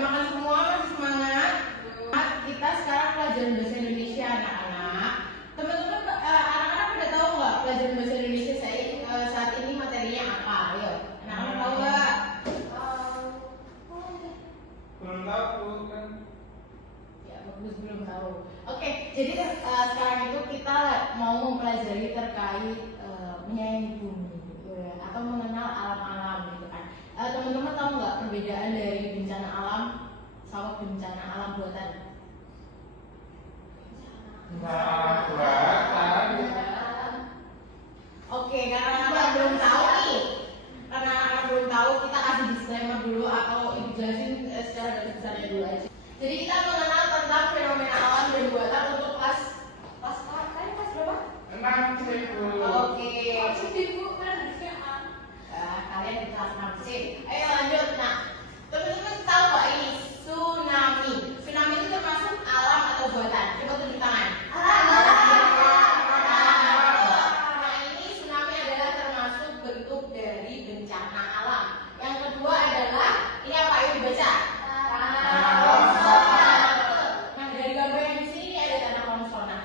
makan semua, masih semangat. Kita sekarang pelajaran bahasa Indonesia anak-anak. Teman-teman, anak-anak udah tahu nggak pelajaran bahasa Indonesia saya saat ini materinya apa? Ayo, anak-anak tahu nggak? Belum tahu kan? Ya, bagus belum tahu. Oke, jadi sekarang itu kita mau mempelajari terkait menyayangi bumi, gitu ya, atau mengenal alam-alam gitu kan. Teman-teman tahu nggak perbedaan dari bencana alam sama bencana alam buatan? Oke, karena anak belum tahu nih, karena anak belum tahu, kita kasih disclaimer dulu atau ibu jelasin secara garis besarnya dulu aja. Jadi kita mengenal tentang fenomena alam dan buatan untuk kelas berapa? 6 ibu. Oke. Ibu kan harusnya kalian di kelas 6 sih. Ayo lanjut. Nah, teman-teman tahu nggak ini tsunami? Tsunami itu termasuk alam atau buatan? Coba tunjuk tangan. Nah, ini tsunami adalah termasuk bentuk dari bencana alam. Yang kedua adalah ini apa? Ayo dibaca. Nah, dari gambar yang di sini ada tanah longsor. Nah,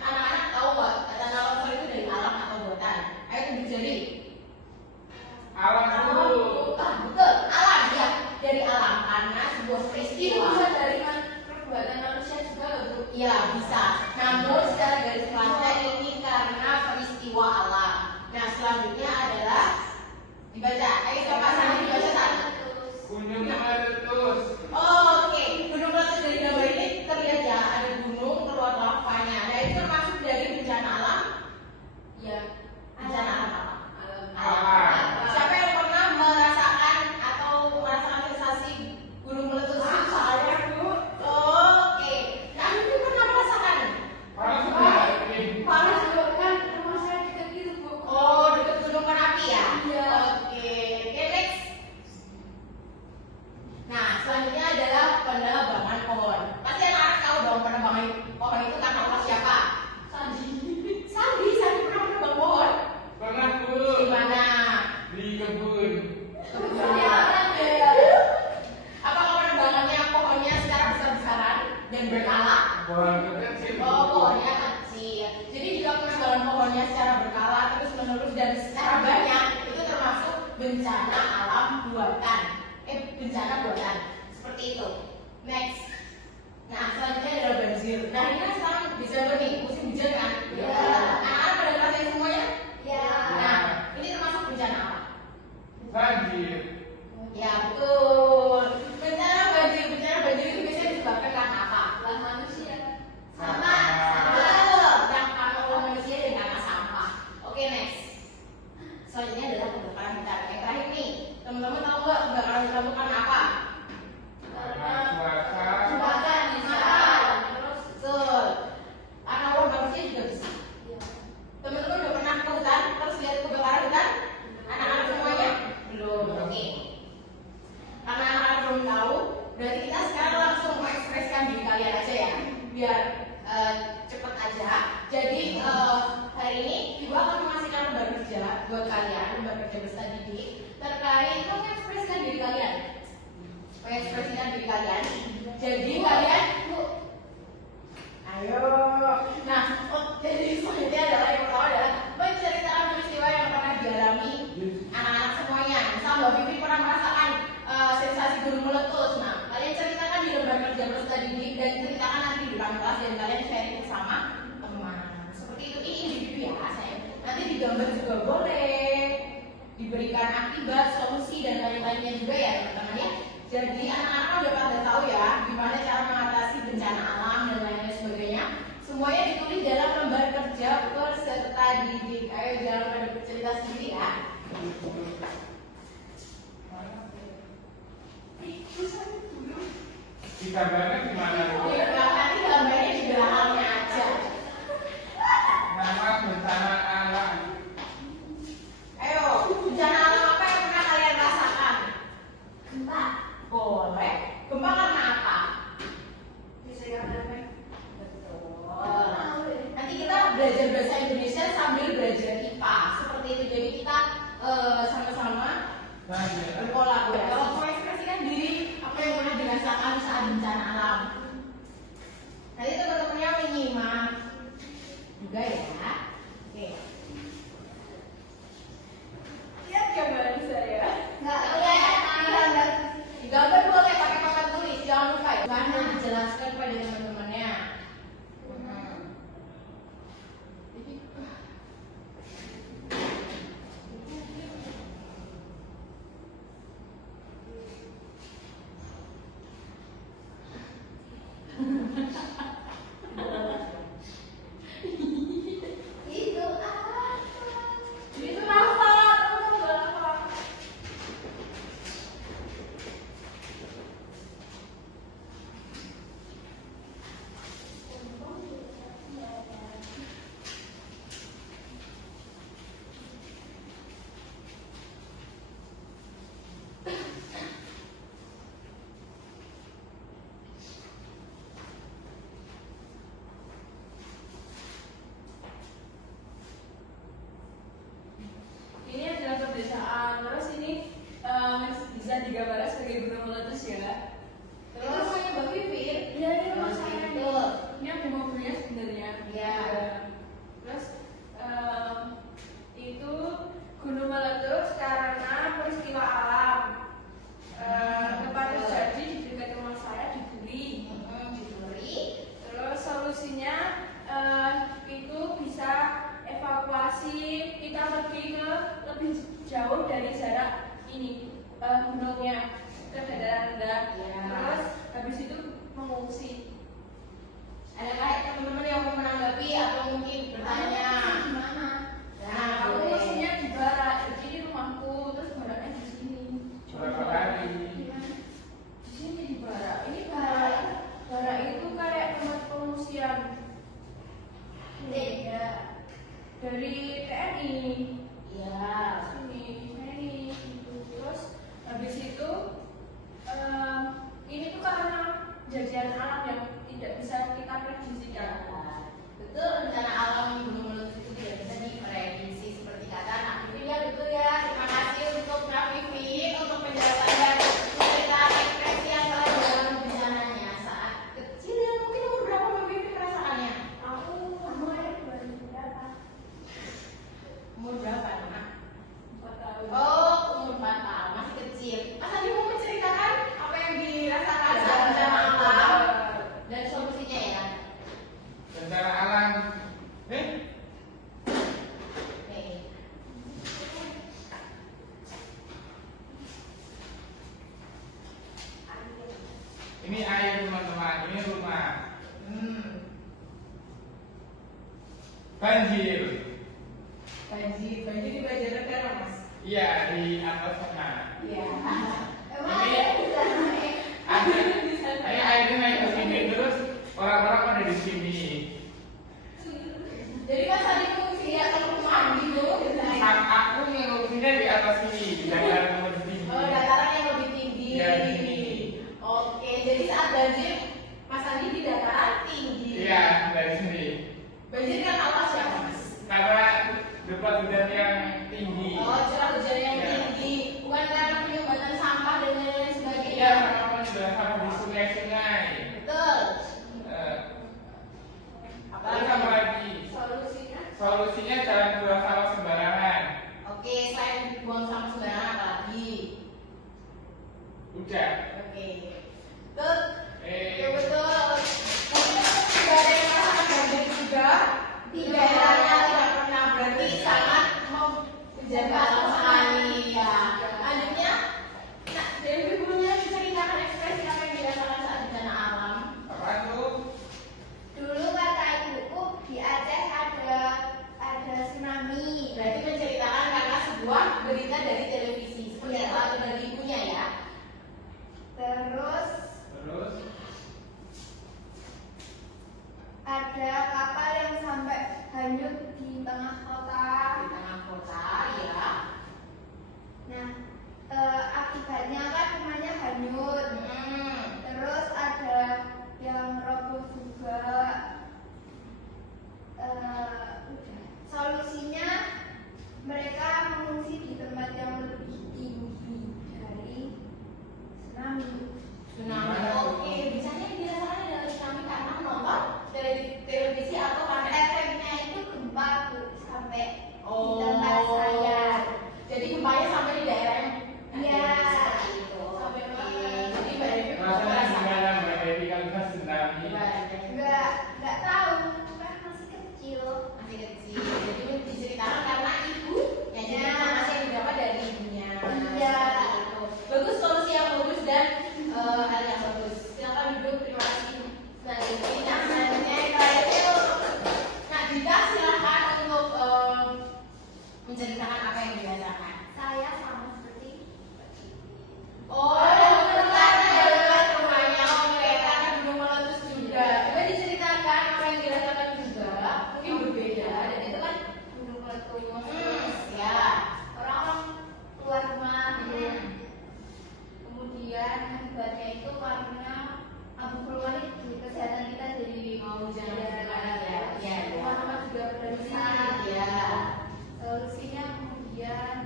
anak-anak tahu nggak tanah longsor itu dari alam atau buatan? Ayo tunjuk jari. Alam dulu. Betul, alam ya, dari alam karena sebuah peristiwa. Bisa dari perbuatan manusia juga betul. Iya bisa. Namun secara garis besarnya ini karena peristiwa alam. Nah selanjutnya adalah dibaca. Ayo coba sama dibaca satu. Gunung meletus. Oke, gunung meletus dari gambar ini terlihat ya ada gunung keluar lavanya. Nah itu termasuk dari bencana alam. Ya, bencana alam apa? Alam. Siapa yang pernah merasakan atau merasakan sensasi gunung meletus? Saya Bu. Oke. Nah, ini pernah merasakan? Panas juga kan? Rumah saya dekat gitu Bu. Oh, dekat gunung berapi ya? Iya. Oke. Oke, next. Nah, selanjutnya adalah penebangan pohon. Pasti anak-anak tahu dong penebangan pohon itu karena apa siapa? Sandi pernah menebang pohon. Pernah Bu. Di mana? Di kebun. Apakah penebangannya pohonnya secara besar-besaran dan berkala? Pohon kecil. Oh, pohonnya kecil. Jadi jika penebangan pohonnya secara berkala terus-menerus dan secara banyak itu termasuk bencana alam buatan. Bencana buatan. Seperti itu. Next. Nah, selanjutnya adalah banjir. Nah, ini kan sekarang Desember nih, musim hujan kan? Iya. Anak-anak pada ngerasain semuanya? Iya. Nah, ini termasuk bencana apa? Banjir. Ya betul. Bencana banjir itu biasanya disebabkan karena apa? Ulah manusia. Sama. Betul. Yang karena ulah manusia dan karena sampah. Oke, next. Selanjutnya adalah kebakaran hutan. Yang terakhir nih, teman-teman tahu nggak kebakaran hutan itu karena apa? Karena cuaca. Cuaca bisa. Terus betul. Karena ulah manusia juga bisa. Teman-teman udah pernah ke hutan terus lihat kebakaran hutan? Anak-anak semuanya? Belum. Oke. Karena anak-anak belum tahu, berarti kita sekarang langsung mengekspresikan diri kalian aja ya, biar cepet aja. Jadi hari ini Ibu akan mengasihkan lembar kerja buat kalian, lembar kerja beserta didik terkait mengekspresikan diri kalian. Mengekspresikan diri kalian. Jadi kalian, ayo. Nah, jadi selanjutnya adalah yang pertama adalah menceritakan peristiwa yang pernah dialami anak-anak semuanya. Misal Mbak Vivi pernah merasakan sensasi gunung meletus. Nah, kalian ceritakan di lembar kerja beserta didik dan ceritakan nanti di depan kelas dan kalian sharing bersama teman. Seperti itu, ini individu ya saya. Nanti digambar juga boleh, diberikan akibat, solusi dan lain-lainnya juga ya teman-teman ya. Jadi anak-anak udah pada tahu ya gimana cara mengatasi bencana alam dan lain-lain sebagainya. Semuanya ditulis dalam lembar kerja peserta didik. Ayo jangan pada bercerita sendiri ya. Di gambarnya gimana Bu? Nanti gambarnya di belakangnya aja. Nama bencana alam. Ayo, bencana alam apa yang pernah kalian rasakan? Gempa. Boleh. Gempa karena apa? Betul. Nanti kita belajar bahasa Indonesia sambil belajar IPA. Seperti itu. Jadi kita sama-sama berkolaborasi. Kalau mau ekspresikan diri apa yang pernah dirasakan semuanya ke daerah rendah. Ya. Terus habis itu mengungsi. Adakah teman-teman yang mau menanggapi atau mungkin bertanya? Gimana? Nah, Aku boleh. ngungsinya di barak, jadi ini rumahku, terus baraknya di sini. Berapa hari? Di sini di barak. Ini barak itu kayak tempat pengungsian. Iya. Dari TNI. Iya. Sini TNI gitu. Terus habis itu ini tuh karena kejadian alam yang tidak bisa kita prediksikan. Betul, rencana alam gunung meletus itu tidak bisa diprediksi seperti kata Nak Vivi. Ya betul ya. Terima kasih untuk Nak Vivi untuk penjelasan dan cerita ekspresi yang telah dalam bencananya saat kecil ya. Mungkin umur berapa Mbak Vivi merasakannya? Aku umur berapa? Umur berapa Nak? 4 tahun. Oh, umur 4 tahun, masih kecil. Mas Andi mau menceritakan apa yang dirasakan saat bencana alam dan solusinya ya? Bencana alam. Oke. Ini air teman-teman, ini rumah. Banjir. Banjir di banjir negara Mas. Iya, di atas sana. Iya. Ini airnya naik ke sini terus orang-orang pada di sini. Jadi Mas Andi mengungsi ya ke rumah gitu. Aku ngungsinya di atas sini, di dataran yang lebih tinggi. Oh, dataran yang lebih tinggi. Iya, di sini. Oke, jadi saat banjir Mas Andi di dataran tinggi. Iya, dari sini. Banjir kan atas ya Mas? Karena depan hujan yang tinggi. Oh, curah hujan yang Iya. tinggi. Bukan karena penyumbatan sampah dan lain-lain Iya, sebagainya. karena sudah sama di sungai-sungai. Betul. Terus apa lagi? Solusinya Solusinya jangan buang sampah sembarangan. Oke, selain buang sampah sembarangan apa lagi? Udah. Oke. Betul. Ya Eh, betul. Mungkin sudah ada yang merasakan banjir juga di daerahnya tidak pernah berarti sangat mau menjaga alam sekali ya. Lanjutnya, nah dari ibunya diceritakan ekspresi apa yang dirasakan saat bencana alam. apa tuh? Dulu kata ibuku di Aceh ada tsunami. Berarti menceritakan karena sebuah berita dari televisi. Seperti apa dari ibunya ya? Terus Terus ada kapal yang sampai hanyut di tengah kota. Di tengah kota ya. Nah, akibatnya kan rumahnya hanyut. Terus ada yang roboh juga. Udah. Solusinya mereka mengungsi di tempat yang lebih tinggi dari tsunami. Tsunami. Oke, biasanya yang dirasakan adalah tsunami karena menonton televisi atau karena Efeknya itu gempa Bu, sampai di oh. tempat saya. Jadi gempanya sampai di daerah yang Iya. seperti itu. Sampai Oke. mana? Jadi Mbak Devi rasanya merasakan. gimana Mbak Devi kalau pas tsunami? Nggak tahu kan masih kecil. Masih kecil. Jadi diceritakan karena ibu yang jadi Ya. informasi yang didapat dari ibunya. Iya. Seperti itu. Bagus, solusi yang bagus dan hal yang bagus. Silakan duduk, terima kasih Mbak Devi. Nah, selanjutnya yang terakhir itu Nah, Dita silakan untuk menceritakan apa yang dirasakan. Saya sama seperti Oh, adalah rumahnya oke, karena belum meletus juga. Coba diceritakan apa yang dirasakan juga. Mungkin berbeda. dan itu kan gunung meletus. Ya. Orang-orang keluar rumah. Hmm. Kemudian akibatnya itu karena abu vulkanik di kesehatan kita jadi Mau jangan ya. Ya. rumah-rumah juga pada rusak. Ya. Solusinya kemudian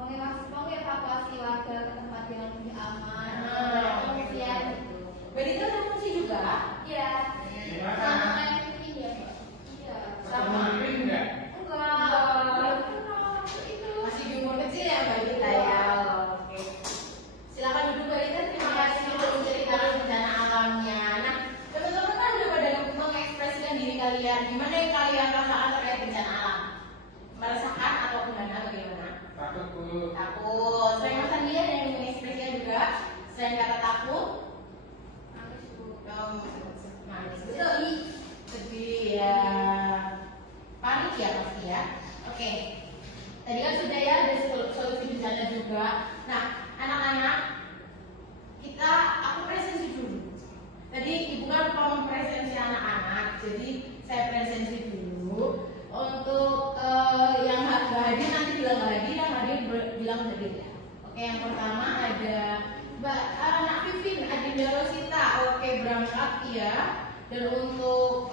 mengevakuasi warga ke tempat yang lebih aman. Kemudian Begitu ada fungsi juga. ya Di mana? sama kayak ini ya Pak. Iya. Ketemu Mimin enggak? Enggak. Belum pernah itu. Masih di umur kecil ya Mbak Dita ya. Oke. Selain kata takut, Nangis bu. nangis. Sedih. Sedih ya. Panik ya pasti ya. Oke. Tadi kan sudah ya ada solusi bencana juga. Nah, anak-anak, aku presensi dulu. Tadi ibu kan mau mempresensi anak-anak, jadi saya presensi dulu. Untuk yang nggak hadir nanti bilang nggak hadir, yang hadir bilang hadir ya. Oke, yang pertama ada Mbak Nak Vivin Adinda Rosita. Oke, berangkat ya. Dan untuk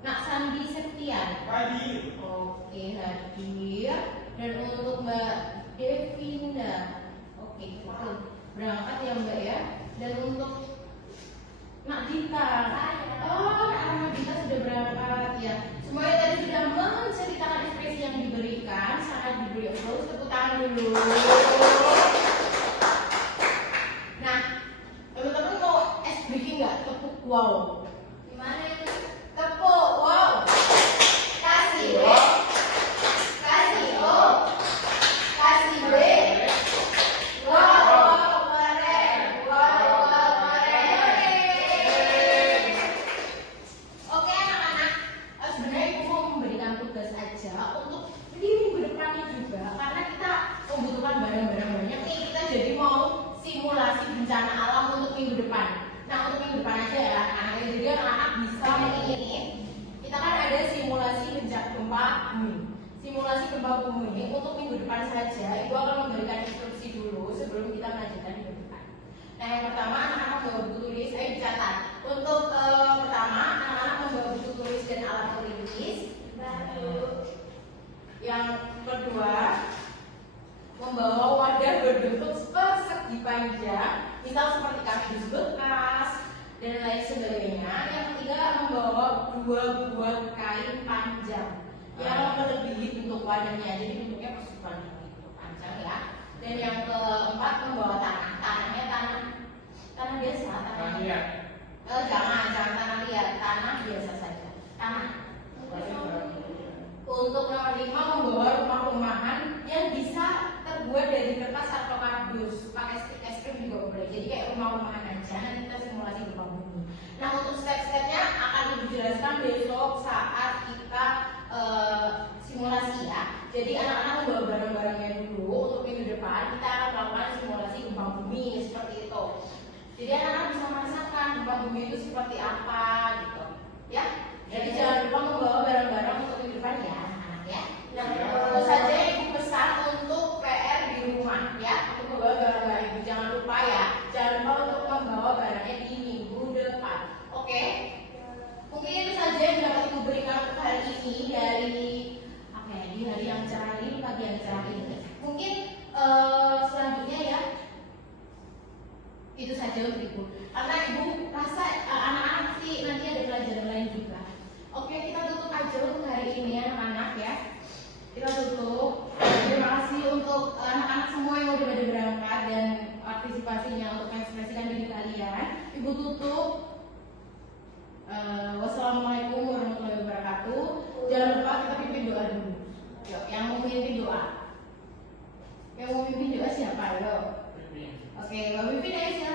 Nak Sandi Septian. Hadir. Oke, hadir. Dan untuk Mbak Devinda. Oke, betul. Berangkat ya Mbak ya. Dan untuk Nak Dita. Oh, Nak Dita sudah berangkat ya. Semuanya tadi sudah menceritakan ekspresi yang diberikan, sangat diberi applause, tepuk tangan dulu. Nah, teman-teman mau ice breaking nggak? Tepuk wow. Gimana itu? Tepuk wow. Kasih B. Kasih O. Kasih B. Wow, keren. Wow, keren. Oke anak-anak, sebenarnya ibu mau memberikan tugas aja untuk di minggu depannya juga, karena kita membutuhkan barang-barang banyak nih. Kita jadi mau simulasi bencana alam untuk minggu depan. Nah, untuk minggu depan aja ya anak-anak. Jadi anak-anak bisa ini. Kita kan ada simulasi gempa bumi. Simulasi gempa bumi untuk minggu depan saja. Ibu akan memberikan instruksi dulu sebelum kita melanjutkan minggu depan. Nah, yang pertama anak-anak membawa buku tulis. Dicatat. Untuk pertama anak-anak membawa buku tulis dan alat tulis. Yang kedua membawa wadah berbentuk persegi panjang, misal seperti kardus bekas dan lain sebagainya. Yang ketiga membawa 2 buah kain panjang yang melebihi bentuk wadahnya, jadi bentuknya persegi panjang ya. Dan yang keempat membawa tanahnya tanah biasa, tanah Lihat. jangan tanah liat, tanah biasa saja, tanah. Untuk nomor 5 membawa rumah-rumahan yang bisa terbuat dari kertas atau kardus, pakai stick es krim juga boleh. Jadi kayak rumah-rumahan aja. Nanti kita simulasi gempa bumi. Nah, untuk step-stepnya akan dijelaskan besok saat kita simulasi ya. Jadi anak-anak membawa barang-barangnya dulu. Untuk minggu depan kita akan melakukan simulasi gempa bumi seperti itu. Jadi anak-anak bisa merasakan gempa bumi itu seperti apa gitu, ya. Jadi jangan lupa membawa barang-barang untuk minggu depan ya anak-anak ya. Nah, tentu saja ibu pesan untuk PR di rumah ya, untuk membawa barang-barang ibu. Jangan lupa ya, jangan lupa untuk membawa barangnya di minggu depan. Oke? Mungkin itu saja yang dapat ibu berikan untuk hari ini dari apa ya, di hari yang cerah ini, pagi yang cerah ini. Mungkin selanjutnya ya itu saja untuk ibu. Karena ibu rasa anak-anak pasti nanti ada pelajaran lain juga. Oke, kita tutup aja untuk hari ini anak-anak ya. Kita tutup. Terima kasih untuk anak-anak semua yang udah pada berangkat dan partisipasinya untuk mengekspresikan diri kalian. Ibu tutup. Wassalamualaikum warahmatullahi wabarakatuh. Jangan lupa kita pimpin doa dulu. Yuk, yang mau pimpin doa. Yang mau pimpin doa siapa? Yuk. Oke, Mbak Pimpin ayo silakan.